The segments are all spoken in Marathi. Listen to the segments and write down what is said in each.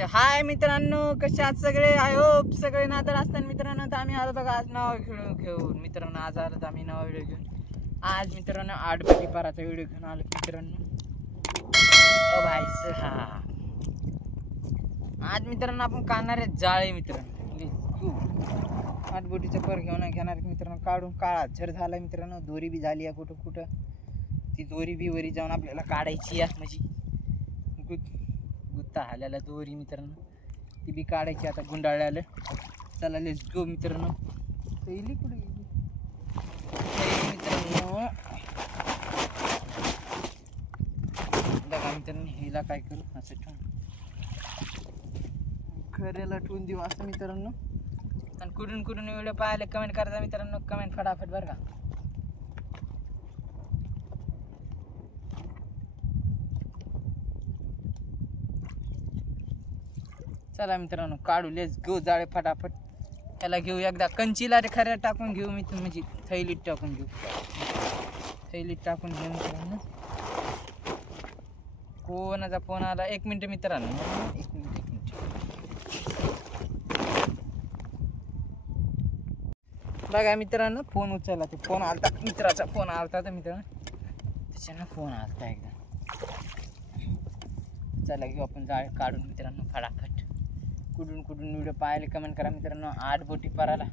तर हाय मित्रांनो, कसे आहात सगळे? आय होप सगळे नादर असतात मित्रांनो. तर आम्ही आलो बघा आज नाव घेऊन मित्रांनो. आज आलो तर आम्ही नवा व्हिडिओ घेऊन. आज मित्रांनो 8 परिवाराचा व्हिडिओ घेऊन आलो मित्रांनो. ओ भाई हा आज मित्रांनो आपण काढणार आहे जाळे मित्रांनो. 8 बोटीचा पर घेणार मित्रांनो. काढून काळा झर झाला मित्रांनो. दोरी बी झाली आहे कुठं कुठं. ती दोरी बी वरी जाऊन आपल्याला काढायची आहे. म्हणजे गुत्ता हाल्याला दोरी मित्रांनो ती बी काढायची आता गुंडाळल्याला. चला लेट्स गो मित्रांनो. पहिली कुठे गेली मित्रांनो? बघा मित्रांनो, हिला काय करू असं ठेवून खऱ्याला ठेवून देऊ असं मित्रांनो. आणि कुठून कुठून व्हिडिओ पाहायला कमेंट करायचा मित्रांनो. कमेंट फटाफट बरं का. चला मित्रांनो काढू लेट्स गो जाळे फटाफट. त्याला घेऊ एकदा कंचीला खऱ्या टाकून घेऊ म्हणजे थैलीत टाकून घेऊ. थैलीत टाकून घेऊ मित्रांनो. कोणाचा फोन आला? 1 मिनिट मित्रांनो, 1 मिनिट. बघा मित्रांनो फोन उचलला. ते फोन आलता मित्राचा. फोन आलता तर मित्रांनो त्याच्यानं फोन आलता एकदा. चला घेऊ आपण जाळे काढून मित्रांनो फटाफट. कुठून कुठून व्हिडिओ पाहायला कमेंट करा मित्रांनो. 8 बोटी पाराला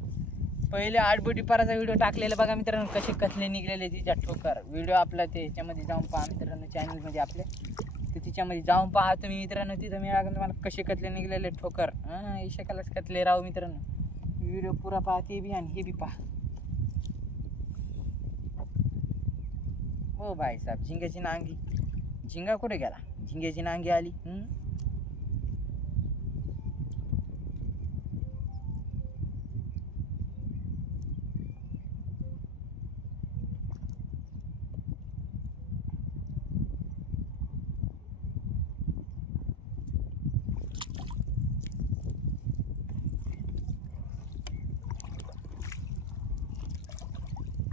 पहिले 8 बोटी पाराचा व्हिडिओ टाकलेला बघा मित्रांनो. कसे कथले निघलेले तिच्या ठोकर. व्हिडिओ आपला ते ह्याच्यामध्ये जाऊन पहा मित्रांनो. चॅनलमध्ये आपल्या तर तिच्यामध्ये जाऊन पहा तुम्ही मित्रांनो. तिथं मी तुम्हाला कसे कथले निघलेले ठोकर. इशकालाच कथले राहू मित्रांनो. व्हिडिओ पुरा पहा ते बी आणि हे बी पहा. हो भाई साहेब झिंग्याची नांगी. झिंगा कुठे गेला? झिंग्याची नांगी आली.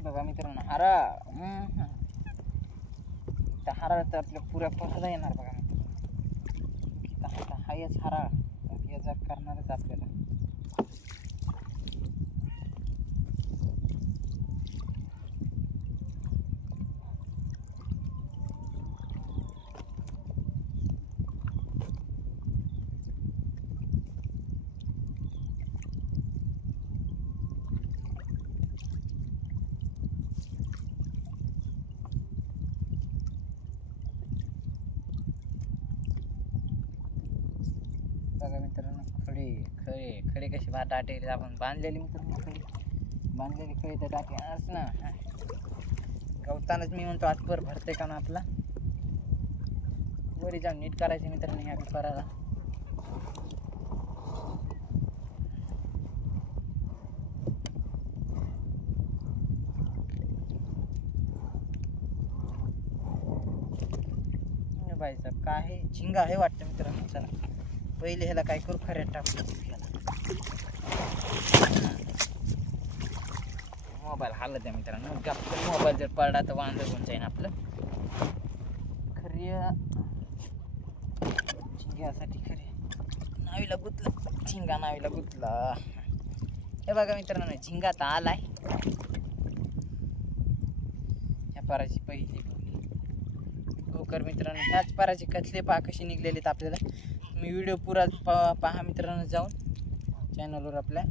बघा मित्रांनो हारा. त्या हारा तर आपल्या पुऱ्या पकडता येणार बघा मित्रांनो. हायच हारा याचा करणारच आपल्याला. बघा मित्रांनो खडे खडे खडे कसे टाटेले आपण बांधलेले मित्रांनो. खडे बांधलेले खडे तर टाके असं ना. गवतानच मी म्हणतो आज पर भरते का ना आपला. वरी जाऊन नीट करायचे मित्रांनो ह्या पेपराला. भाई साहेब काय आहे? झिंगा आहे वाटतं मित्रांनो. चला पहिले ह्याला काय करू खऱ्यात टाकू. मोबाईल हालत आहे मित्रांनो. आपलं मोबाईल जर पडला तर वांदर होऊन जाईन आपलं. खऱ्या झिंग्यासाठी खरे नावीला गुतला. झिंगा नावीला गुतला. हे बघा मित्रांनो झिंगा तर आलाय. ह्या पाराची पहिली ठोकर मित्रांनो. ह्याच पाराची कथले पहा कशी निघलेले आपल्याला. मी व्हिडिओ पुरा पहा मित्रांनो जाऊन चॅनलवर आपल्या.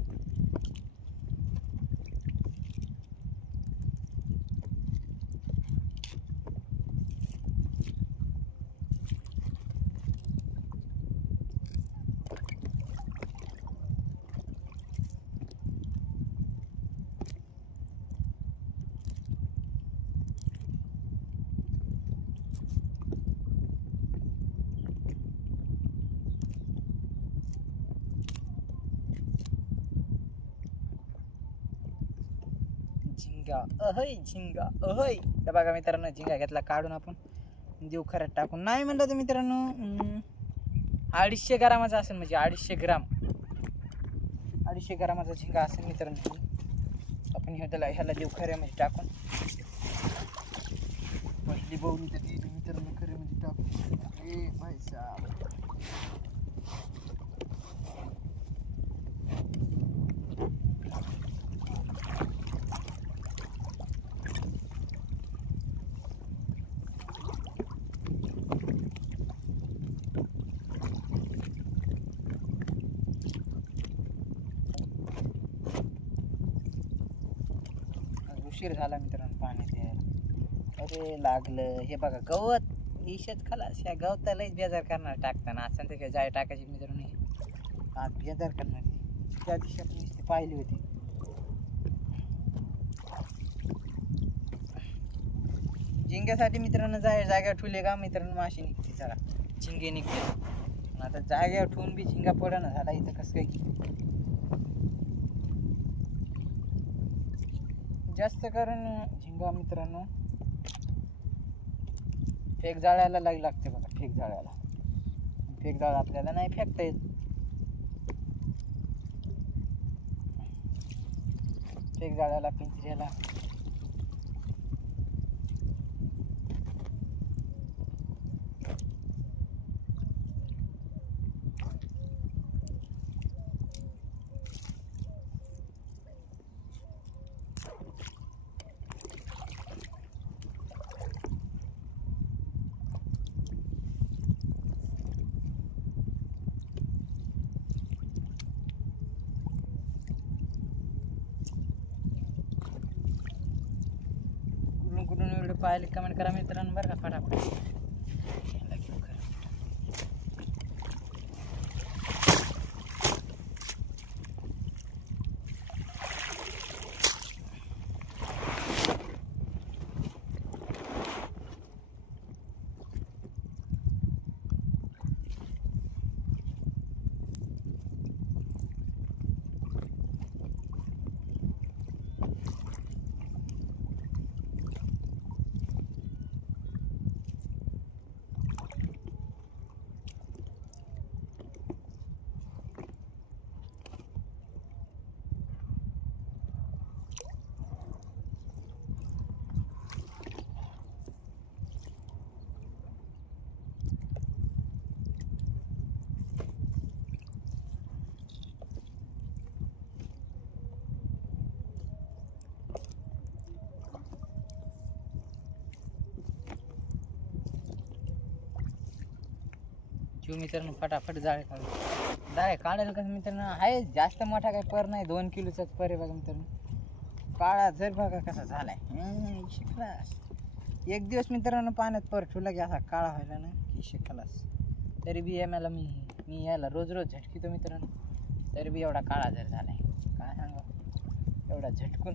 झिंगा अहय झिंगा अहय. तर बघा मित्रांनो झिंगा घेतला काढून आपण देऊ खऱ्यात टाकून. नाही म्हणलं तर मित्रांनो 250 ग्रामाचा असेल. म्हणजे 250 ग्राम 250 ग्रामाचा झिंगा असेल मित्रांनो. आपण ह्याला देऊ खऱ्यामध्ये टाकून. पहिली बवली तर मित्रांनो खऱ्यामध्ये टाकून. भाई साहेब उशीर झाला मित्रांनो पाण्यात यायला. अरे लागलं हे बघा गवत इशत खलास. ह्या गवतालाच बेजार करणार टाकताना असं ते काय जाय टाकायची मित्रांनो. आज बेजार करणार त्या दिवशी नुसती पाहिली होती. झिंग्यासाठी मित्रांनो जाग्यावर ठेवले का मित्रांनो माशी निघते जरा झिंगे निघते. आता जाग्यावर ठेवून बी झिंगा पडना झाला इथं कसं काय. जास्त करून झिंगा मित्रांनो फेक जाळ्याला लागते बघा. फेक जाळ आपल्याला नाही फेकता येत. फेक जाळ्याला पिंजऱ्याला कुठून व्हिडिओ पाहिले कमेंट करा मित्रांनो बरं का फटाफट. जीव मित्रांनो फटाफट जाळे काढायला कसं मित्रांनो आहे. जास्त मोठा काही पर नाही 2 किलोचाच पर आहे बघा मित्रांनो. काळा जर बघा कसा झालाय शिकलास. एक दिवस मित्रांनो पाण्यात पर ठेवला की असा काळा व्हायला ना की शिकलास. तरी बी याला मी याला रोज झटकितो मित्रांनो. तरी बी एवढा काळा जर झालाय काय सांगा एवढा झटकून.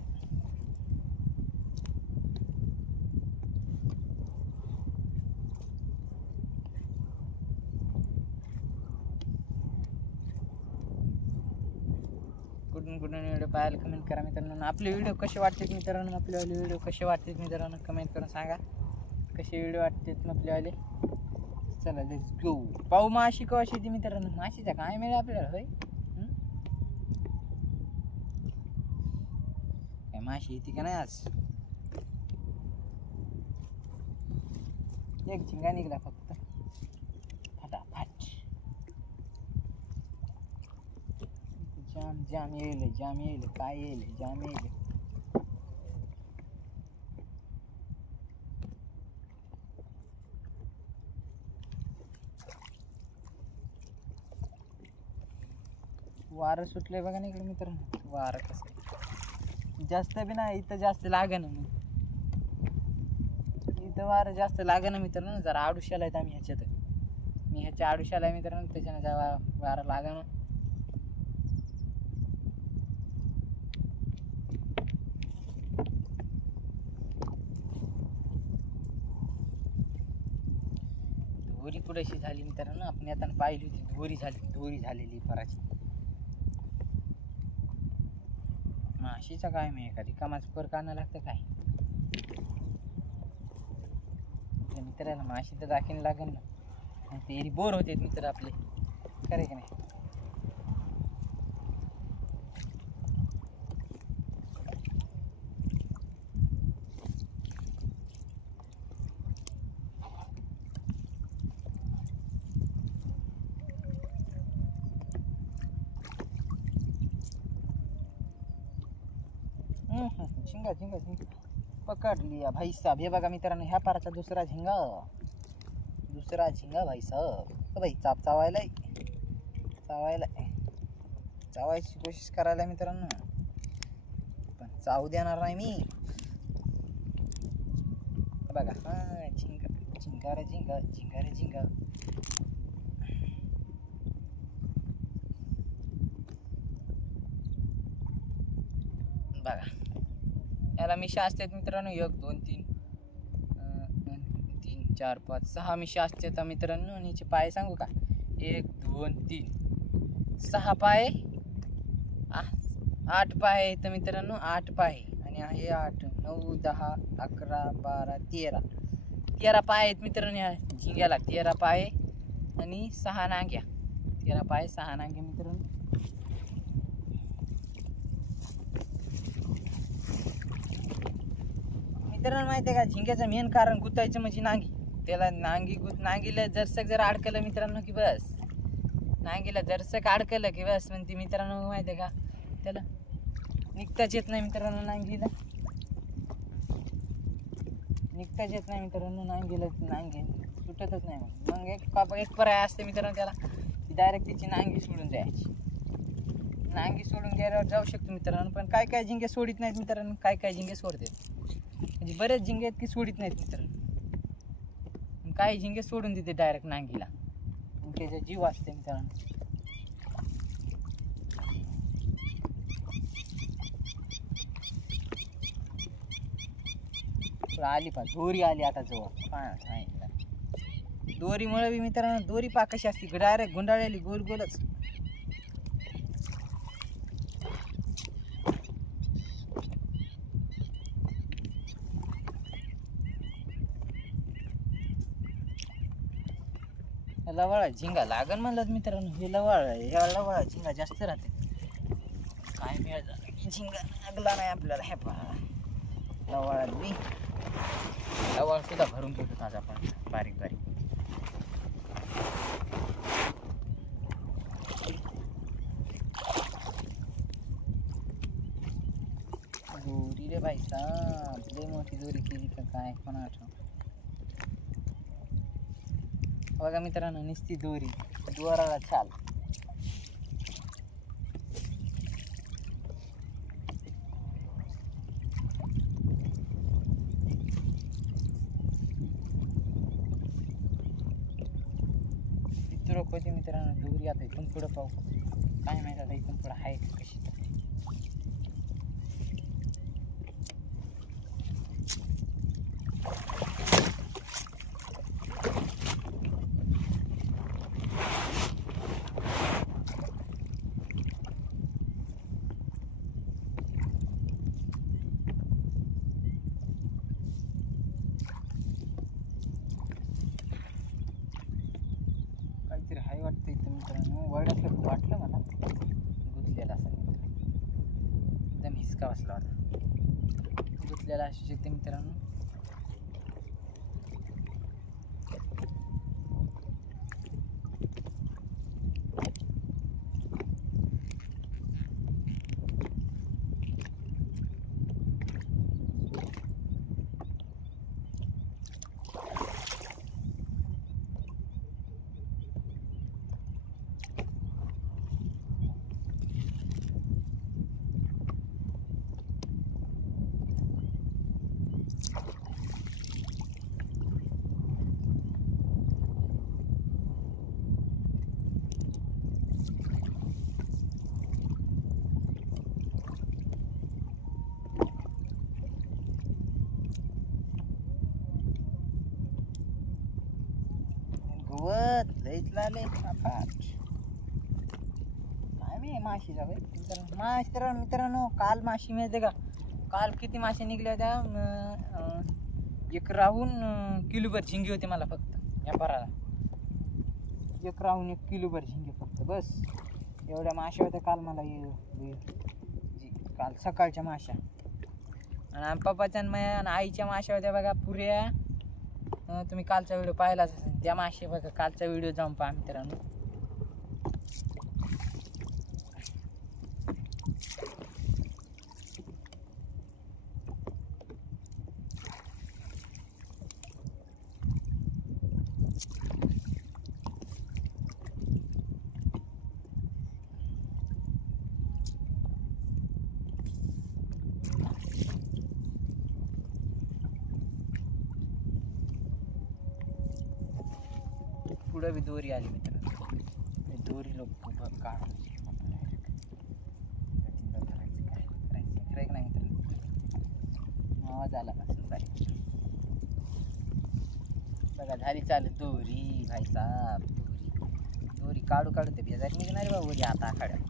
कुठून व्हिडिओ पाहायला कमेंट करा मित्रांनो. आपले व्हिडिओ कसे वाटतात मित्रांनो. आपल्यावाले व्हिडिओ कसे वाटतात मित्रांनो कमेंट करून सांगा. कसे व्हिडिओ वाटतात आपल्यावाले. चला लेट्स गो. पाहू माशी कशी येते मित्रांनो. माशीचा काय मिळेल आपल्याला होय. काय माशी येते का नाही आज. एक झिंगा निघला फक्त फटाफट. जाम येईल काय येईल जाम येईल. वारं सुटलंय बघा ना इकडे मित्रांनो. वारं कसं जास्त बी नाही इथं जास्त लागेना. इथं वारं जास्त लागेना मित्रांनो. जरा आडुशाला आहेत आम्ही ह्याच्यात. मी ह्याच्या आडुशाला आहे मित्रांनो. त्याच्यानं जरा वारं लागेना. धोरी कुठेशी झाली मित्रांनो. आपण आता पाहिली होती धोरी झालेली पराची. माशीचा काय मी एखादी कामाच पर काढणं लागतं काय मित्राला. माशी तर दाखीन लागेल ना. ते बोर होते मित्र आपले खरे की नाही. झिंगा पकड लिया भाई साहब. हे बघा मित्रांनो ह्या पाराचा दुसरा झिंगा भाई साहब. भाई चावायलाय चावायची कोशिश करायला मित्रांनो. पण चावू देणार नाही मी. बघा. हा झिंगा झिंगा रे झिंगा झिंगा रे झिंगा. बघा याला मिशा असतात मित्रांनो. 1 2 3 3 4 5 6 मिशा असतात मित्रांनो. आणि हिचे पाय सांगू का? 1 2 3 6 पाय 8 पाय आहेत मित्रांनो. 8 पाय आणि हे 8 9 10 11 12 13 पाय आहेत मित्रांनो. ह्या झिंग्याला 13 पाय आणि 6 नांग्या. 13 पाय 6 नांग्या मित्रांनो. मित्रांनो माहिती आहे का? झिंग्याचं मेन कारण गुतायचं म्हणजे नांगी. त्याला नांगीला जरसक जर अडकलं मित्रांनो की बस. नांगीला जरसक अडकलं की बस म्हणते मित्रांनो. माहिती आहे का? त्याला निघताच येत नाही मित्रांनो. नांगीला निघताच येत नाही मित्रांनो. नांगी सुटतच नाही. मग एक पर्याय असते मित्रांनो त्याला, डायरेक्ट त्याची नांगी सोडून द्यायची. नांगी सोडून द्यायला जाऊ शकतो मित्रांनो. पण काय झिंगे सोडित नाहीत मित्रांनो. काय झिंगे सोडतात. म्हणजे बरेच झिंगे आहेत की सोडित नाहीत मित्रांनो. काही झिंगे सोडून देते डायरेक्ट नांगीला. त्याचा जीव असते मित्रांनो. आली पा दोरी आली आता जवळ. दोरीमुळे बी मित्रांनो दोरी पा कशी असते डायरेक्ट गुंडाळलेली गोल गोलच. लवाळा झिंगा लागन म्हणलं मित्रांनो. हे ह्या लवाळा झिंगा जास्त राहते. काय मिळत झालं झिंगा लागला नाही आपल्याला. हे पहा लवाळात बी लवाळ सुद्धा भरून घेतो आज आपण बारीक बारीक. दोरी रे बाई साहेब. लय मोठी दोरी केली का काय कोणा आठव. बघा मित्रांनो नुसती दोरी दोराला छाल. होती मित्रांनो दोरी. आता इथून पुढं पाहू काय माहिती आता इथून पुढं आहे कशी. काहीतरी हाय वाटतं इथं मित्रांनो. वड्यासारखं वाटलं मला. गुंतलेला असं एकदम हिसका बसला होता. गुंतलेला अशी येते मित्रांनो. गवत लईच लाले सापाट. काय मी माशी जावे मित्रांनो. काल माशी मिळते का? काल किती मासे निघल्या होत्या. एक राहून किलोभर झिंगे होते मला फक्त या पराला. एक राहून 1 किलोभर झिंगे फक्त बस. एवढ्या माश्या होत्या काल मला. काल सकाळच्या माश्या. आणि पप्पाच्या आणि आईच्या माश्या होत्या बघा पुऱ्या. तुम्ही कालचा व्हिडिओ पाहिलाच असेल. त्या मासे बघा कालचा व्हिडिओ जाऊन पहा मित्रांनो. पुढं बी दोरी आली मित्रांनो. दोरी लोक काढायची नाही मित्रांनो. आवाज आला असं बारीक. बघा झाली चालू दोरी भाई साहेब. दोरी काढू काढू ते बेजारी निघणार बा वरी आता आखाड्या.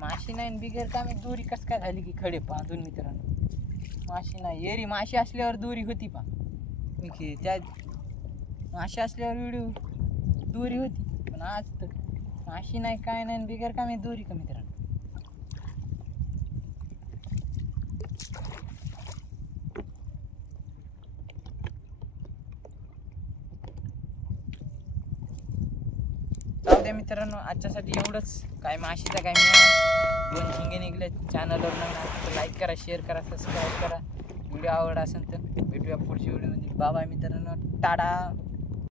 माशी नाही बिगर का मी दोरी कस काय झाली की खडे बांधून मित्रांनो. माशी नाही एरी माशी असल्यावर दोरी होती पा मी त्या माशी असल्यावर व्हिडिओ दोरी होती पण आज तर माशी नाही काय नाही बिगर का मी दोरी का मित्रांनो. जाऊ द्या मित्रांनो आजच्यासाठी एवढंच. काय माशीचा काय मी 2 झिंगे निघले. चॅनलवर नवीन असेल तर लाईक करा, शेअर करा, सबस्क्राईब करा. व्हिडिओ आवडला असेल तर भेटूया पुढच्या व्हिडिओमध्ये. बाबा मित्रांनो टाटा.